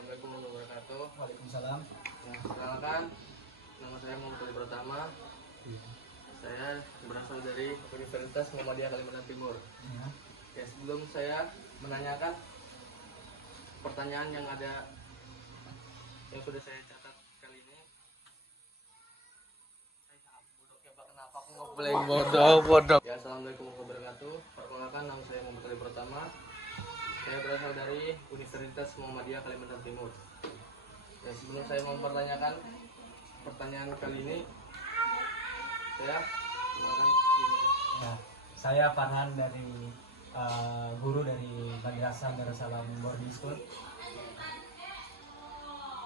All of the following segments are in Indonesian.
Assalamualaikum warahmatullahi wabarakatuh. Waalaikumsalam. Ya, perkenalkan, nama saya Muhammad Ali Pratama. Saya berasal dari Universitas Muhammadiyah Kalimantan Timur. Ya. Ya, sebelum saya menanyakan pertanyaan yang sudah saya catat kali ini, kenapa aku ngeblank bodoh. Ya, Assalamualaikum warahmatullahi wabarakatuh. Perkenalkan, nama saya Muhammad Ali Pratama. Saya berasal dari Universitas Muhammadiyah Kalimantan Timur. Ya, sebelum saya mempertanyakan pertanyaan kali ini, saya mengenalkan ini. Ya. Saya Farhan dari guru dari Madrasah Darussalam Boarding School.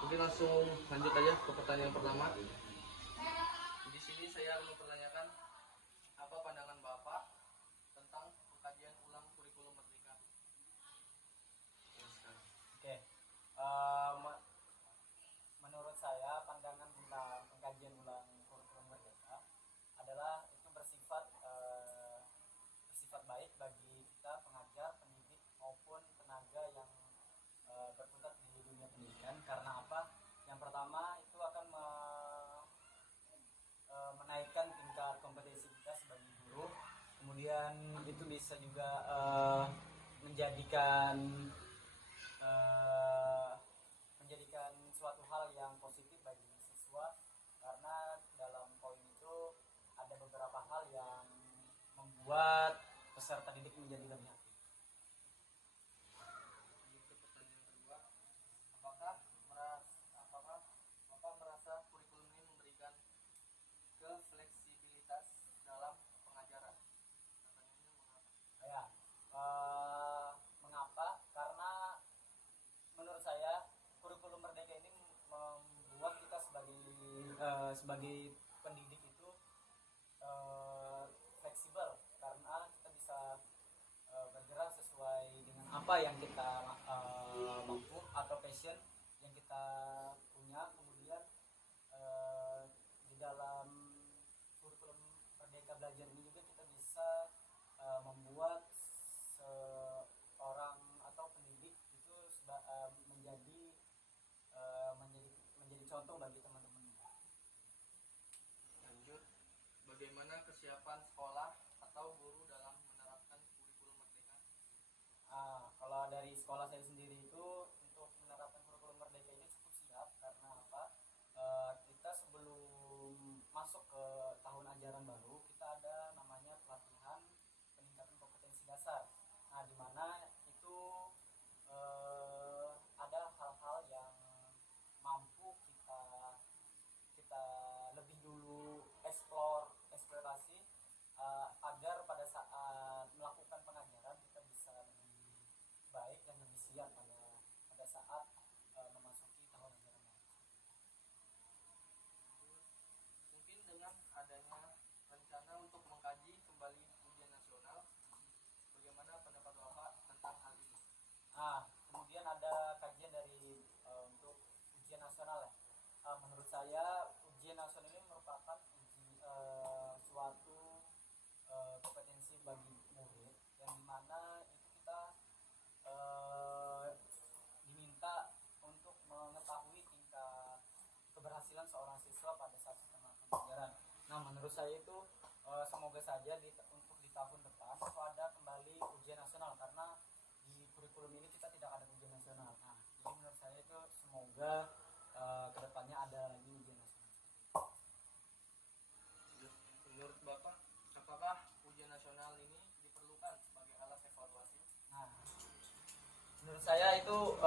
Mungkin langsung lanjut aja ke pertanyaan pertama. Di sini saya mempertanyakan apa pandangan Bapak tentang pengkajian ulang kurikulum Merdeka. Oke. Menurut saya pandangan tentang pengkajian ulang kurikulum Merdeka adalah itu bersifat baik bagi kita pengajar, pendidik maupun tenaga yang berkutat di dunia pendidikan. Karena apa? Yang pertama itu akan menaikkan tingkat kompetensi kita sebagai guru. Kemudian itu bisa juga menjadikan suatu hal yang positif bagi siswa, karena dalam poin itu ada beberapa hal yang membuat peserta didik menjadi lebih aktif. Apakah Bapak merasa kurikulum ini memberikan kefleksibilitas dalam pengajaran? Ya, mengapa? Karena menurut saya kurikulum Merdeka ini membuat kita sebagai pendidik itu fleksibel, karena kita bisa bergerak sesuai dengan apa yang kita mampu atau passion yang kita punya. Kemudian di dalam kurikulum Merdeka Belajar ini juga kita bisa membuat seorang atau pendidik itu menjadi contoh bagi teman-teman. Lanjut, bagaimana kesiapan sekolah atau guru dalam menerapkan kurikulum Merdeka? Kalau dari sekolah saya sendiri itu untuk menerapkan kurikulum Merdeka ini cukup siap. Karena apa? Kita sebelum masuk ke tahun ajaran baru, kita ada namanya pelatihan peningkatan kompetensi dasar. Nah, di mana itu ada hal-hal yang mampu kita lebih dulu eksplorasi agar pada saat melakukan pengajaran kita bisa lebih baik dan lebih siap pada saat memasuki tahun ajaran baru. Mungkin dengan adanya rencana untuk mengkaji kembali ujian nasional, bagaimana pendapat Bapak tentang hal ini? Kemudian ada kajian dari untuk ujian nasional ya. Menurut saya ujian nasional ini merupakan suatu kompetensi bagi murid, yang dimana itu kita diminta untuk mengetahui tingkat keberhasilan seorang siswa pada saat melakukan pelajaran. Nah, menurut saya itu semoga saja untuk di tahun depan itu ada kembali ujian nasional, karena di kurikulum ini kita tidak ada ujian nasional. Nah, jadi menurut saya itu semoga kedepannya ada lagi ujian nasional. Menurut Bapak, apakah ujian nasional ini diperlukan sebagai alat evaluasi? Nah, menurut saya itu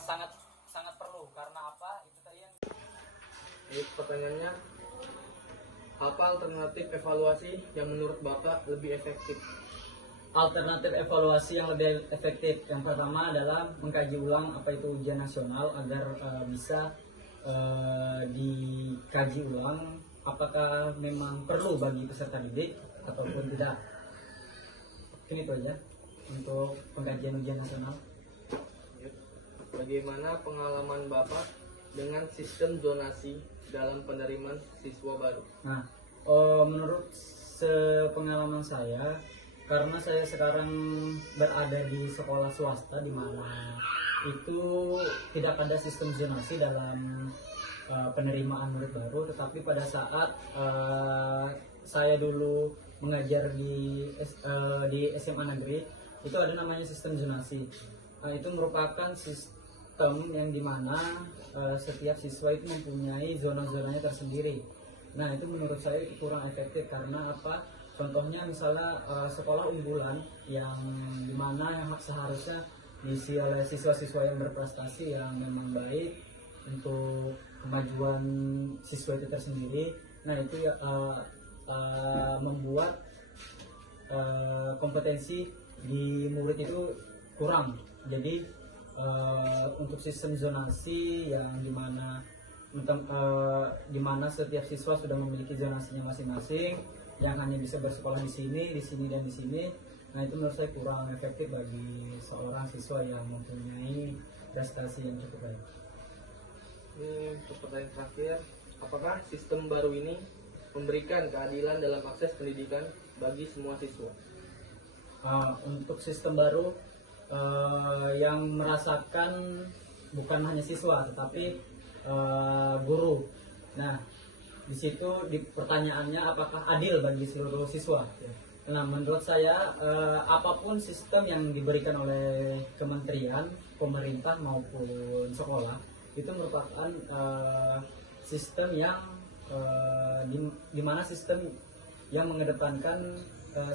sangat perlu. Karena apa? Itu tadi yang Pertanyaannya, apa alternatif evaluasi yang menurut Bapak lebih efektif? alternatif evaluasi yang lebih efektif. Yang pertama adalah mengkaji ulang apa itu ujian nasional agar bisa dikaji ulang apakah memang perlu bagi peserta didik ataupun tidak. Mungkin itu aja untuk pengkajian ujian nasional. Bagaimana pengalaman Bapak dengan sistem zonasi dalam penerimaan siswa baru? Nah, menurut sepengalaman saya, karena saya sekarang berada di sekolah swasta di mana itu tidak ada sistem zonasi dalam penerimaan murid baru, tetapi pada saat saya dulu mengajar di SMA negeri itu ada namanya sistem zonasi. Itu merupakan sistem yang dimana setiap siswa itu mempunyai zona-zonanya tersendiri. Nah, itu menurut saya kurang efektif karena apa? Contohnya misalnya sekolah unggulan yang dimana yang seharusnya diisi oleh siswa-siswa yang berprestasi yang memang baik untuk kemajuan siswa itu tersendiri. Nah, itu membuat kompetensi di murid itu kurang. Jadi untuk sistem zonasi yang dimana setiap siswa sudah memiliki zonasinya masing-masing, yang hanya bisa bersekolah di sini dan di sini. Nah, itu menurut saya kurang efektif bagi seorang siswa yang mempunyai prestasi yang cukup baik. Ini untuk pertanyaan terakhir, apakah sistem baru ini memberikan keadilan dalam akses pendidikan bagi semua siswa? Untuk sistem baru yang merasakan bukan hanya siswa tetapi guru. Nah, di situ pertanyaannya apakah adil bagi seluruh siswa? Nah, menurut saya apapun sistem yang diberikan oleh kementerian, pemerintah maupun sekolah itu merupakan sistem yang di mana sistem yang mengedepankan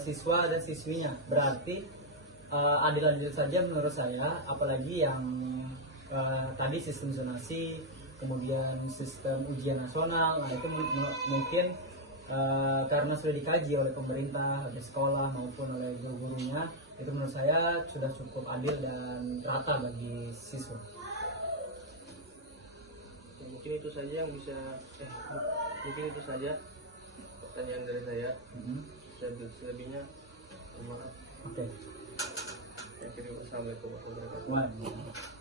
siswa dan siswinya. Berarti adil-adil saja menurut saya, apalagi yang tadi sistem zonasi, kemudian sistem ujian nasional. Nah, itu mungkin karena sudah dikaji oleh pemerintah, oleh sekolah maupun oleh guru-gurunya, itu menurut saya sudah cukup adil dan rata bagi siswa. Mungkin itu saja yang bisa mungkin itu saja pertanyaan dari saya. Selebihnya maaf. Oke. Assalamualaikum warahmatullahi wabarakatuh. Wah.